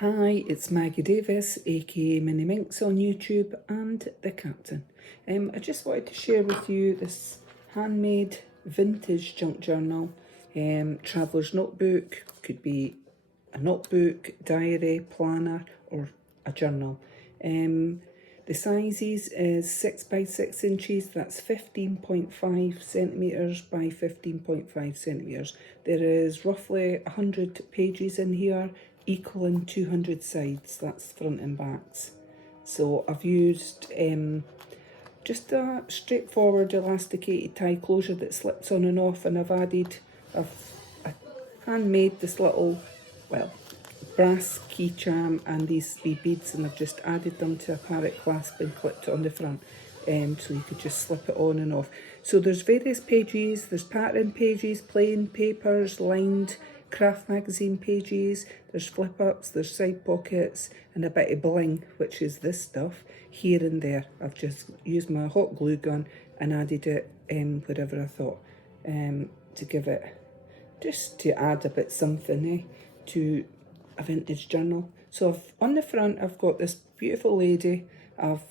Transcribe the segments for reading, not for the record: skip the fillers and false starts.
Hi, it's Maggie Davis, aka Mini Minx on YouTube and the Captain. I just wanted to share with you this handmade vintage junk journal, traveller's notebook, could be a notebook, diary, planner or a journal. The sizes is 6 by 6 inches, that's 15.5 centimetres by 15.5 centimetres. There is roughly 100 pages in here, equaling 200 sides, that's front and backs. So I've used just a straightforward elasticated tie closure that slips on and off, and I've handmade this little, well, brass keycharm and these three beads, and I've just added them to a parrot clasp and clipped it on the front, so you could just slip it on and off. So there's various pages, there's pattern pages, plain papers, lined craft magazine pages, there's flip ups, there's side pockets, and a bit of bling, which is this stuff here and there. I've just used my hot glue gun and added it wherever I thought, to give it, just to add a bit something to a vintage journal. So on the front I've got this beautiful lady. I've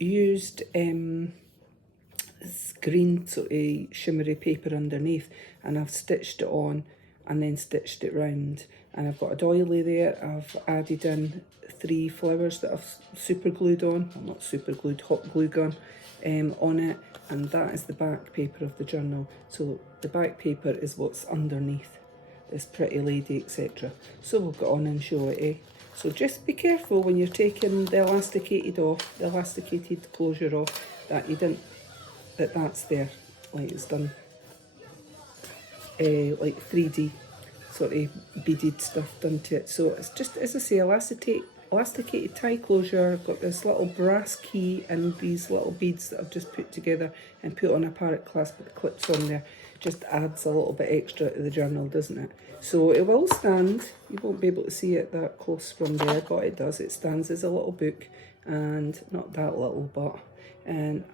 used this green sort of shimmery paper underneath, and I've stitched it on and then stitched it round, and I've got a doily there. I've added in 3 flowers that I've super glued on, well, not super glued, hot glue gun on it, and that is the back paper of the journal. So the back paper is what's underneath this pretty lady, etc. So we'll go on and show it, So just be careful when you're taking the elasticated off, the elasticated closure off, that you didn't, that's there, like it's done, like 3D sort of beaded stuff done to it. So it's just, as I say, elasticated tie closure. I've got this little brass key and these little beads that I've just put together and put on a parrot clasp with the clips on there. Just adds a little bit extra to the journal, doesn't it? So it will stand. You won't be able to see it that close from there, but it does. It stands as a little book, and not that little, but, and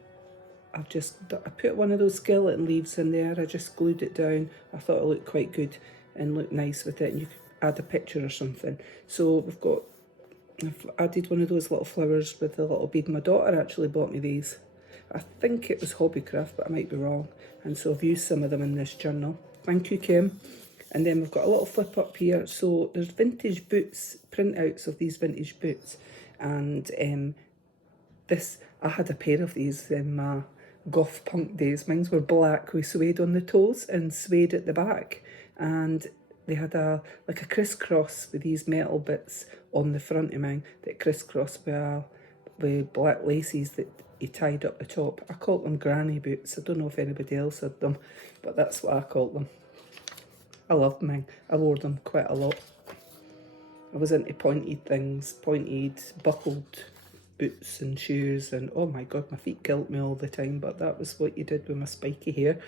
I put one of those skeleton leaves in there. I just glued it down. I thought it looked quite good and looked nice with it, and you could add a picture or something. So I've added one of those little flowers with a little bead. My daughter actually bought me these. I think it was Hobbycraft, but I might be wrong. And so I've used some of them in this journal. Thank you, Kim. And then we've got a little flip up here. So there's vintage boots, printouts of these vintage boots. And I had a pair of these in my goth punk days. Mine were black with suede on the toes and suede at the back. And they had like a crisscross with these metal bits on the front of mine that crisscross with black laces that he tied up the top. I called them granny boots. I don't know if anybody else had them, but that's what I called them. I loved mine. I wore them quite a lot. I was into pointed things, pointed, buckled boots and shoes, and oh my god, my feet killed me all the time, but that was what you did with my spiky hair.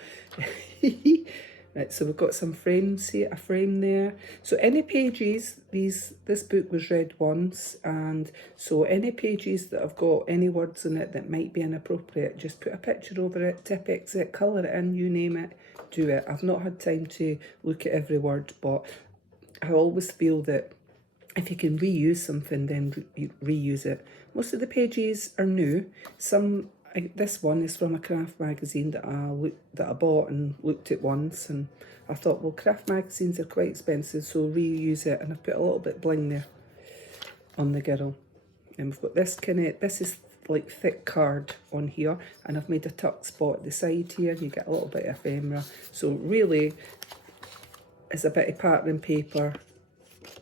Right, so we've got some frames, see a frame there. So any pages, this book was read once, and so any pages that have got any words in it that might be inappropriate, just put a picture over it, tip exit, colour it in, you name it, do it. I've not had time to look at every word, but I always feel that if you can reuse something, then reuse it. Most of the pages are new. This one is from a craft magazine that I bought and looked at once, and I thought, well, craft magazines are quite expensive, so reuse it. And I've put a little bit bling there on the girl. And we've got this is like thick card on here, and I've made a tuck spot at the side here. You get a little bit of ephemera. So really, it's a bit of pattern paper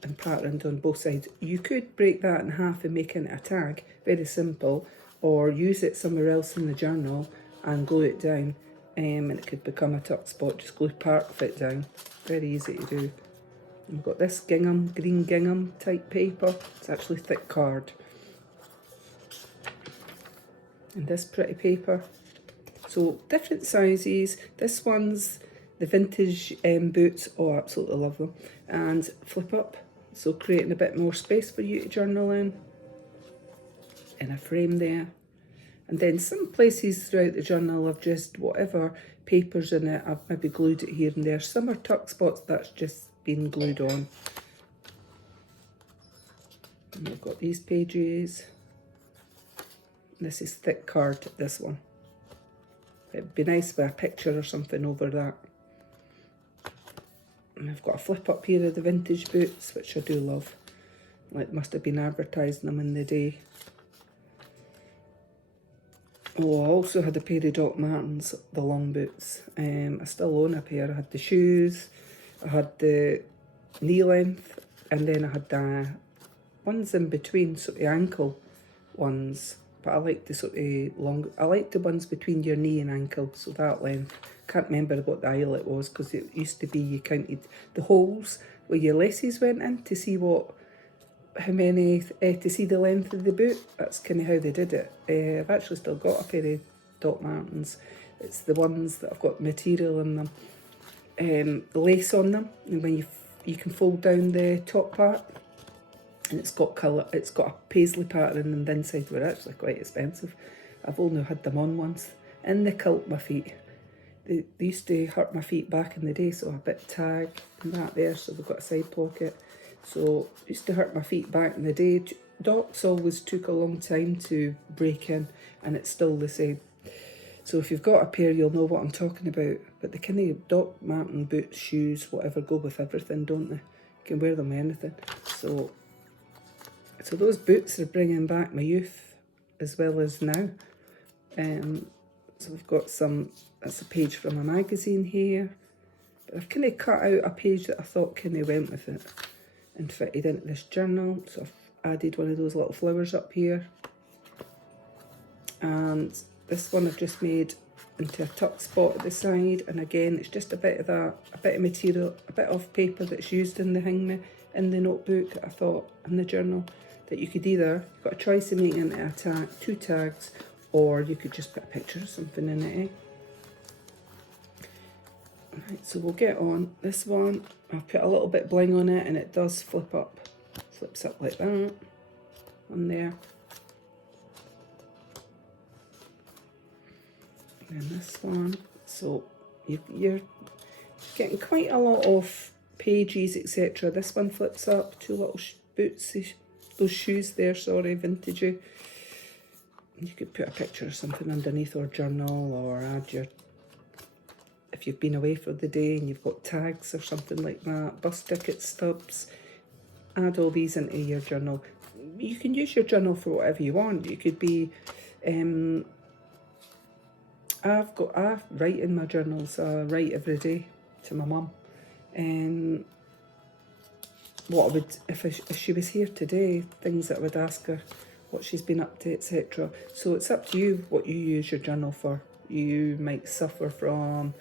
and patterned on both sides. You could break that in half and make it a tag, very simple, or use it somewhere else in the journal and glue it down, and it could become a tuck spot. Just glue part of it down, very easy to do. I've got this gingham, green gingham type paper. It's actually thick card, and this pretty paper. So different sizes. This one's the vintage boots. Oh, absolutely love them. And flip up, so creating a bit more space for you to journal in a frame there. And then some places throughout the journal I've just, whatever papers in it, I've maybe glued it here and there. Some are tuck spots that's just been glued on. And we've got these pages. This is thick card, this one. It'd be nice with a picture or something over that. And I've got a flip up here of the vintage boots, which I do love. Like, must have been advertising them in the day. Oh, I also had a pair of Doc Martens, the long boots. I still own a pair. I had the shoes, I had the knee length, and then I had the ones in between, sort of ankle ones. But I like the sort of long, I like the ones between your knee and ankle, so that length. Can't remember what the eyelet was, because it used to be you counted the holes where your laces went in to see how many, to see the length of the boot. That's kind of how they did it. I've actually still got a pair of Doc Martens. It's the ones that I've got material in them, lace on them, and when you can fold down the top part, and it's got colour. It's got a paisley pattern, and the inside were actually quite expensive. I've only had them on once, and they cult my feet. They used to hurt my feet back in the day, so a bit tag and that there, so they've got a side pocket. So it used to hurt my feet back in the day. Docs always took a long time to break in, and it's still the same. So if you've got a pair, you'll know what I'm talking about. But the kind of Doc Marten boots, shoes, whatever, go with everything, don't they? You can wear them with anything. So those boots are bringing back my youth as well as now. So we've got some, that's a page from a magazine here. But I've kind of cut out a page that I thought kind of went with it and fitted into this journal. So I've added one of those little flowers up here. And this one I've just made into a tuck spot at the side. And again, it's just a bit of that, a bit of material, a bit of paper that's used in the notebook that I thought in the journal, that you could either, you've got a choice of making it a tag, 2 tags, or you could just put a picture or something in it, Right, so we'll get on this one. I'll put a little bit bling on it, and it does flip up. Flips up like that on there. And then this one. So you're getting quite a lot of pages, etc. This one flips up, 2 little boots, those shoes there, sorry, vintagey. You could put a picture or something underneath, or journal, or add your, if you've been away for the day and you've got tags or something like that, bus ticket stubs, add all these into your journal. You can use your journal for whatever you want. You could be, I write in my journals. I write every day to my mum. What I would, if she was here today, things that I would ask her, what she's been up to, etc. So it's up to you what you use your journal for. You might suffer from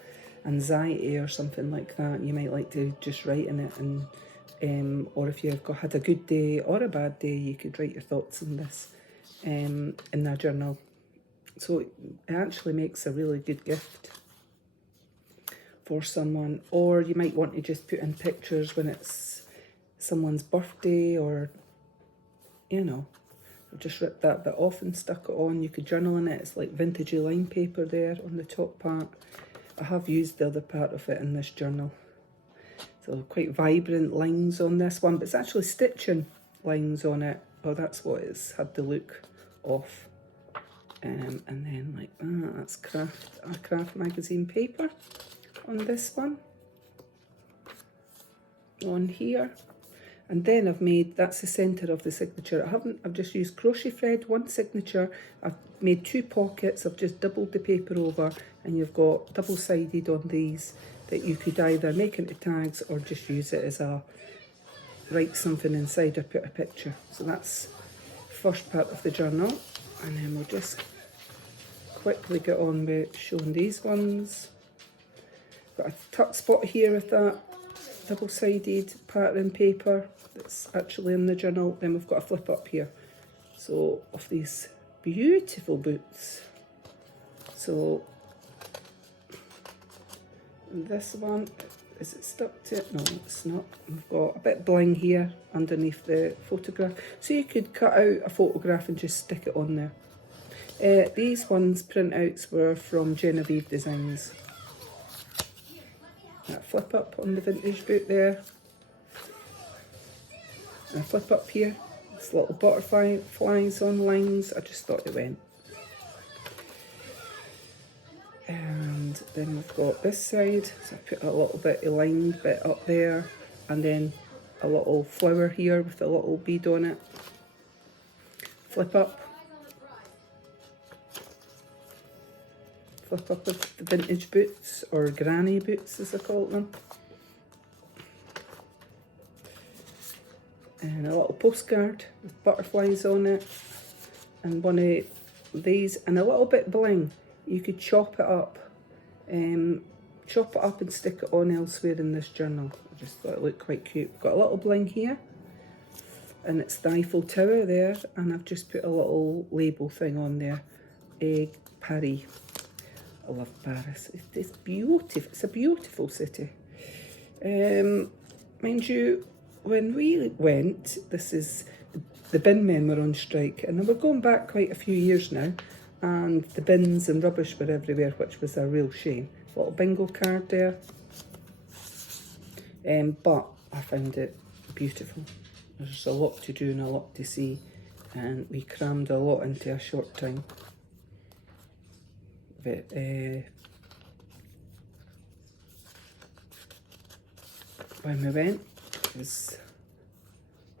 anxiety or something like that. You might like to just write in it, and or if you've had a good day or a bad day, you could write your thoughts in this, in that journal. So it actually makes a really good gift for someone. Or you might want to just put in pictures when it's someone's birthday, or, you know, I've just ripped that bit off and stuck it on. You could journal in it. It's like vintagey line paper there on the top part. I have used the other part of it in this journal. So quite vibrant lines on this one, but it's actually stitching lines on it. Oh, that's what it's had the look of. And then like that, that's craft magazine paper on this one. On here. And then I've made, that's the centre of the signature. I've just used crochet thread, 1 signature. I've made 2 pockets. I've just doubled the paper over, and you've got double-sided on these that you could either make into tags or just use it as a, write something inside or put a picture. So that's the first part of the journal. And then we'll just quickly get on with showing these ones. Got a tuck spot here with that double-sided pattern paper that's actually in the journal. Then we've got a flip up here, so of these beautiful boots. So this one, is it stuck to it? No, it's not. We've got a bit bling here underneath the photograph, so you could cut out a photograph and just stick it on there. These ones printouts were from Genevieve Designs. That flip up on the vintage boot there. And a flip up here. It's little butterflies on lines. I just thought it went. And then we've got this side, so I put a little bit of lined bit up there, and then a little flower here with a little bead on it. Flip up with the vintage boots, or granny boots as I call them. And a little postcard with butterflies on it, and one of these, and a little bit bling. You could chop it up and stick it on elsewhere in this journal. I just thought it looked quite cute. We've got a little bling here, and it's the Eiffel Tower there, and I've just put a little label thing on there. Paris. I love Paris. It's beautiful. It's a beautiful city. Mind you, when we went, this is the bin men were on strike, and we're going back quite a few years now, and the bins and rubbish were everywhere, which was a real shame. Little bingo card there. But I found it beautiful. There's a lot to do and a lot to see, and we crammed a lot into a short time. But when we went, it was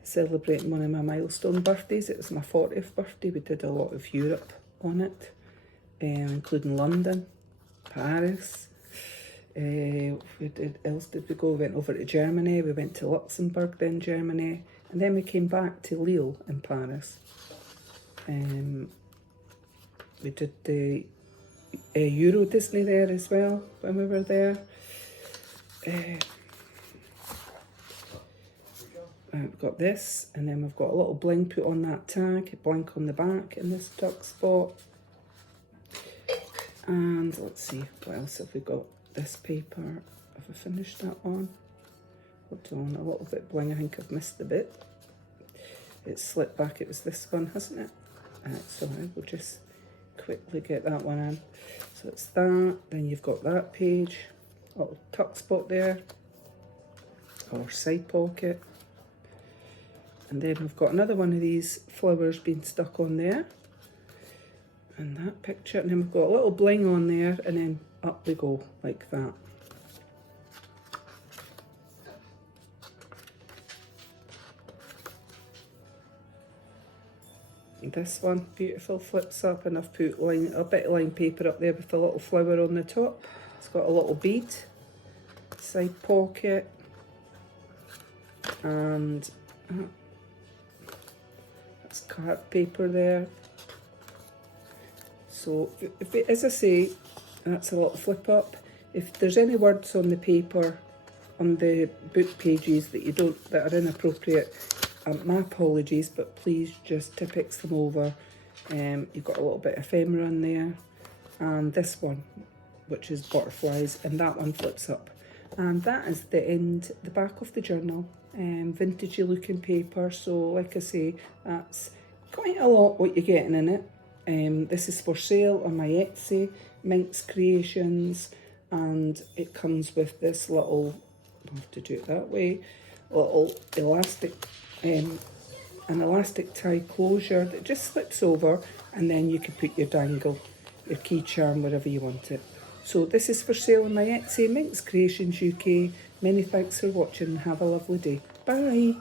celebrating one of my milestone birthdays. It was my 40th birthday. We did a lot of Europe on it, including London, Paris. Where else did we go? We went over to Germany. We went to Luxembourg, then Germany, and then we came back to Lille in Paris. We did the Euro Disney there as well when we were there. We've got this, and then we've got a little bling put on that tag, a blank on the back in this duck spot. And let's see, what else have we got? This paper, have I finished that one? Hold on, a little bit bling, I think I've missed the bit. It's slipped back, it was this one, hasn't it? So I will just quickly get that one in. So it's that, then you've got that page, little tuck spot there, or side pocket. And then we've got another one of these flowers being stuck on there. And that picture, and then we've got a little bling on there, and then up we go, like that. And this one, beautiful, flips up, and I've put a bit of line paper up there with a little flower on the top. It's got a little bead, side pocket, and that's card paper there. So, as I say, that's a little flip up. If there's any words on the paper, on the book pages that are inappropriate, my apologies, but please just Tipp-Ex them over. You've got a little bit of ephemera in there, and this one, which is butterflies, and that one flips up. And that is the back of the journal. Vintagey looking paper, so like I say, that's quite a lot what you're getting in it. This is for sale on my Etsy, Minx Creations, and it comes with this little, I have to do it that way, little an elastic tie closure that just slips over, and then you can put your dangle, your Keycharm, wherever you want it. So this is for sale on my Etsy, MinxCreationsUK. Many thanks for watching and have a lovely day. Bye.